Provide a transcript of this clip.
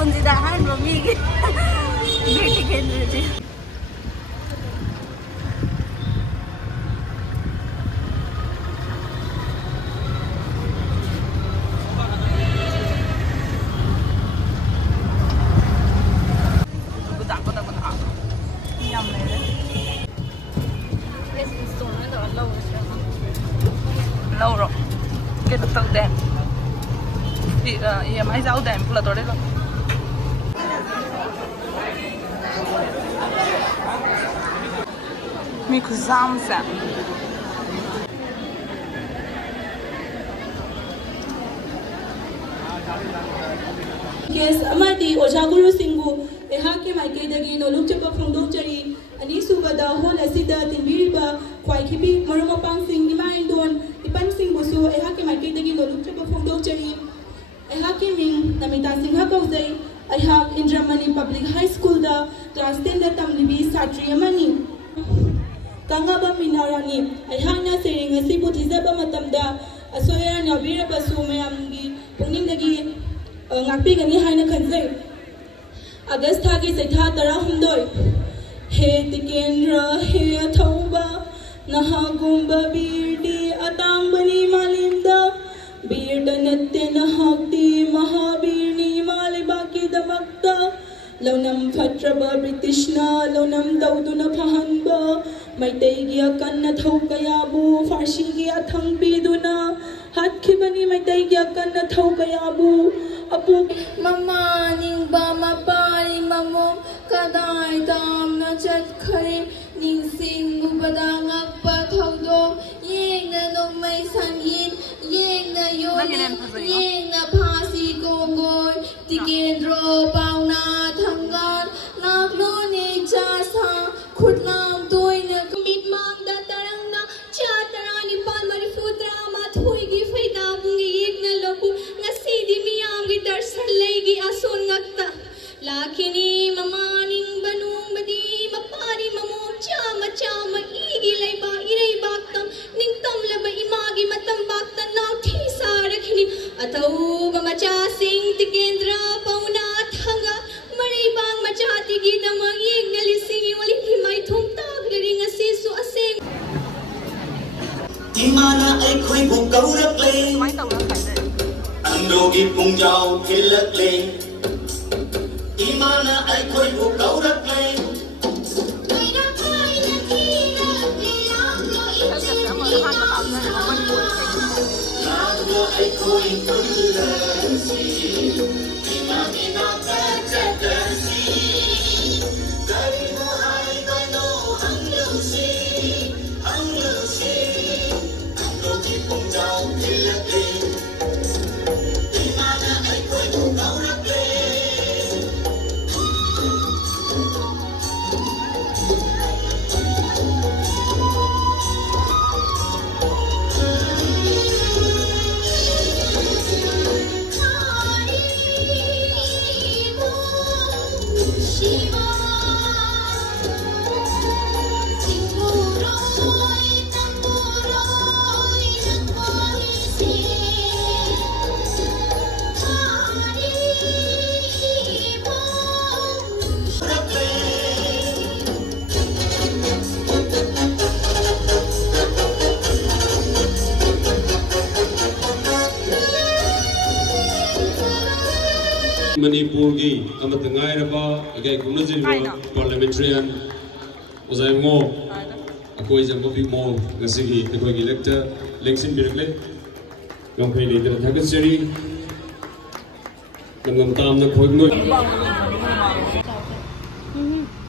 ꯄꯨꯟꯁꯤꯗ ꯑꯍꯥꯟꯕ ꯃꯤꯒꯤ ꯕꯤꯔ ꯇꯤꯀꯦꯟꯗ꯭ꯔꯁꯦ ꯌꯥꯝ ꯂꯩꯔꯦ ꯂꯧꯔꯣ ꯀꯩꯅꯣ ꯇꯧꯗꯦ EMI ꯌꯥꯎꯗꯦ ꯄꯨꯜꯂꯗꯣꯔꯦꯀꯣ ꯃꯤ ꯈꯨꯖꯥꯝꯁꯦ ꯀꯦꯁ ꯑꯃꯗꯤ ꯑꯣꯖꯥ ꯒꯨꯔꯨꯁꯤꯡꯕꯨ ꯑꯩꯍꯥꯛꯀꯤ ꯃꯥꯏꯀꯩꯗꯒꯤ ꯅꯣꯂꯨꯛꯆꯕ ꯐꯣꯡꯗꯣꯛꯆꯔꯤ ꯑꯅꯤꯁꯨꯕꯗ ꯍꯣꯜ ꯑꯁꯤꯗ ꯇꯤꯟꯕꯤꯔꯤꯕ ꯈ꯭ꯋꯥꯏꯈꯤꯕꯤ ꯃꯔꯨꯞ ꯃꯄꯥꯡꯁꯤꯡ ꯏꯃꯥ ꯏꯟꯗꯣꯟ ꯏꯄꯟꯁꯤꯡꯕꯨꯁꯨ ꯑꯩꯍꯥꯛꯀꯤ ꯃꯥꯏꯀꯩꯗꯒꯤ ꯅꯣꯂꯨꯛꯆꯕ ꯐꯣꯡꯗꯣꯛꯆꯔꯤ ꯑꯩꯍꯥꯛꯀꯤ ꯃꯤꯡ ꯅꯃꯤꯇꯥ ꯁꯤꯡꯍ ꯀꯧꯖꯩ ꯑꯩꯍꯥꯛ ꯏꯟꯗ꯭ꯔꯃꯅꯤ ꯄꯕ꯭ꯂꯤꯛ ꯍꯥꯏ ꯁ꯭ꯀꯨꯜꯗ ꯀ꯭ꯂꯥꯁ 10ꯗ ꯇꯝꯂꯤꯕꯤ ꯁꯥꯇ꯭ꯔꯤ ꯑꯃꯅꯤ ꯀꯪꯉꯕ ꯃꯤꯅꯥꯔꯥꯅꯤ ꯑꯩꯍꯥꯛꯅ ꯁꯩꯔꯦꯡ ꯑꯁꯤꯕꯨ ꯊꯤꯖꯕ ꯃꯇꯝꯗ ꯑꯁꯣꯏ ꯑꯔꯥꯟ ꯌꯥꯎꯕꯤꯔꯕꯁꯨ ꯃꯌꯥꯝꯒꯤ ꯄꯨꯛꯅꯤꯡꯗꯒꯤ ꯉꯥꯛꯄꯤꯒꯅꯤ ꯍꯥꯏꯅ ꯈꯟꯖꯩ ꯑꯥꯒꯁ ꯊꯥꯒꯤ ꯆꯩꯊꯥ 16 ꯍꯦ ꯇꯤꯀꯦꯟꯗ꯭ꯔ ꯍꯦ ꯑꯊꯧꯕ ꯅꯍꯥꯒꯨꯝꯕ ꯕꯤꯔꯗꯤ ꯑꯇꯥꯡꯕꯅꯤ ꯃꯥꯂꯦꯝꯗ ꯕꯤꯔꯗ ꯅꯠꯇꯦ ꯅꯍꯥꯛꯇꯤ ꯃꯍꯥꯕꯤꯔꯅꯤ ꯃꯥꯂꯩꯕꯥꯛꯀꯤꯗꯃꯛꯇ ꯂꯧꯅꯝ ꯐꯠꯇ꯭ꯔꯕ ꯕ꯭ꯔꯤꯇꯤꯁꯅ ꯂꯧꯅꯝ ꯇꯧꯗꯨꯅ ꯐꯍꯟꯕ ꯃꯩꯇꯩꯒꯤ ꯑꯀꯟꯅ ꯊꯧ ꯀꯌꯥꯕꯨ ꯐꯥꯔꯁꯤꯒꯤ ꯑꯊꯪ ꯄꯤꯗꯨꯅ ꯍꯥꯠꯈꯤꯕꯅꯤ ꯃꯩꯇꯩꯒꯤ ꯑꯀꯟꯅ ꯊꯧ ꯀꯌꯥꯕꯨ ꯃꯃꯥ ꯅꯤꯡꯕ ꯃꯄꯥꯔꯤ ꯃꯃꯣꯝ ꯀꯗꯥꯏ ꯇꯥꯝꯅ ꯆꯠꯈꯔꯦ ꯅꯤꯡꯁꯤꯡꯂꯨꯕꯗ ꯉꯛꯄ ꯊꯧꯗꯣꯛ ꯌꯦꯡꯅ ꯅꯣꯡꯃꯩ ꯁꯟꯌꯤꯟ ꯌꯦꯡꯅ ꯌꯣꯟꯅꯝ ꯌꯦꯡꯅ ꯐꯥꯁꯤ ꯀꯣꯡꯒꯣꯏ ꯇꯤꯀꯦꯟꯗ꯭ꯔꯣ ꯄꯥꯎꯅꯥ ꯊꯪꯒꯥꯜ ꯉꯥꯛꯂꯣꯅꯦ ꯆꯥꯁꯥ ꯈꯨꯠꯂꯥꯝ ꯇꯣꯏꯅ ꯃꯤꯠ ꯃꯥꯡꯗ ꯇꯔꯪꯅ ꯆꯥ 1934 ꯐꯩꯗꯥꯕꯨꯡꯒꯤ ꯌꯦꯛꯅ ꯂꯧꯕꯨ ꯉꯁꯤꯗꯤ ꯃꯤꯌꯥꯝꯒꯤ ꯗꯔꯁꯟ ꯂꯩꯒꯤ ꯑꯁꯣꯟ ꯉꯛꯇ ꯂꯥꯛꯈꯤꯅꯤ ꯃꯃꯥ ꯅꯤꯡꯕ ꯅꯣꯡꯕꯗꯤ ꯃꯄꯥꯔꯤ ꯃꯃꯣꯝ ꯆꯥꯃ ꯆꯥꯃ ꯏꯒꯤ ꯂꯩꯕꯥꯛ ꯏꯔꯩꯕꯥꯛꯇ ꯅꯤꯡꯇꯝꯂꯕ ꯏꯃꯥꯒꯤ ꯃꯇꯝꯕꯥꯛꯇ ꯅꯥꯎꯊꯤ ꯁꯥꯔꯈꯤꯅꯤ ꯑꯊꯧꯕ ꯃꯆꯥꯁꯤꯡ ꯇꯤꯀꯦꯟꯗ꯭ꯔ ꯄꯥꯎꯅꯥ ꯊꯪꯒ ꯃꯔꯩꯕꯥꯛ ꯃꯆꯥꯇꯤꯒꯤꯗꯃꯛ ꯌꯦꯛꯅ ꯂꯤꯁꯤꯡ ꯌꯣꯜꯂꯤꯒꯤ ꯃꯥꯏꯊꯣꯡ ꯇꯥꯛꯂꯔꯤ ꯉꯁꯤꯁꯨ ꯑꯁꯦꯡ Imana ꯑꯩꯈꯣꯏꯕꯨ ꯀꯧꯔꯛꯂꯦ ꯑꯟꯗ꯭ꯔꯣꯒꯤ ꯄꯨꯡꯖꯥꯎ ꯊꯤꯜꯂꯛꯂꯦ Imana ꯑꯩꯈꯣꯏꯕꯨ ꯀꯧꯔꯛꯂꯦ ꯂꯥꯛꯂꯣ ꯑꯩꯈꯣꯏ ꯄꯨꯜꯂꯁꯤ ꯏꯃꯥꯒꯤ ꯅꯥꯛꯇ ꯆꯠꯂꯁꯤ ꯀꯔꯤꯕꯨ ꯍꯥꯏꯕꯅꯣ ꯍꯪꯂꯨꯁꯤ ꯍꯪꯂꯨꯁꯤ ꯑꯟꯗ꯭ꯔꯣꯒꯤ ꯄꯨꯡꯖꯥꯎ ꯊꯤꯜꯂꯛꯂꯦ Imana ꯑꯩꯈꯣꯏꯕꯨ ꯀꯧꯔꯛꯂꯦ Manipurgi amat ngairaba agai kunajinba parliamentarian Ozaimo Akoijam Bimol ngasigi akoigi lecture election birakle yongkhai leader thagachari namam tamna khoigno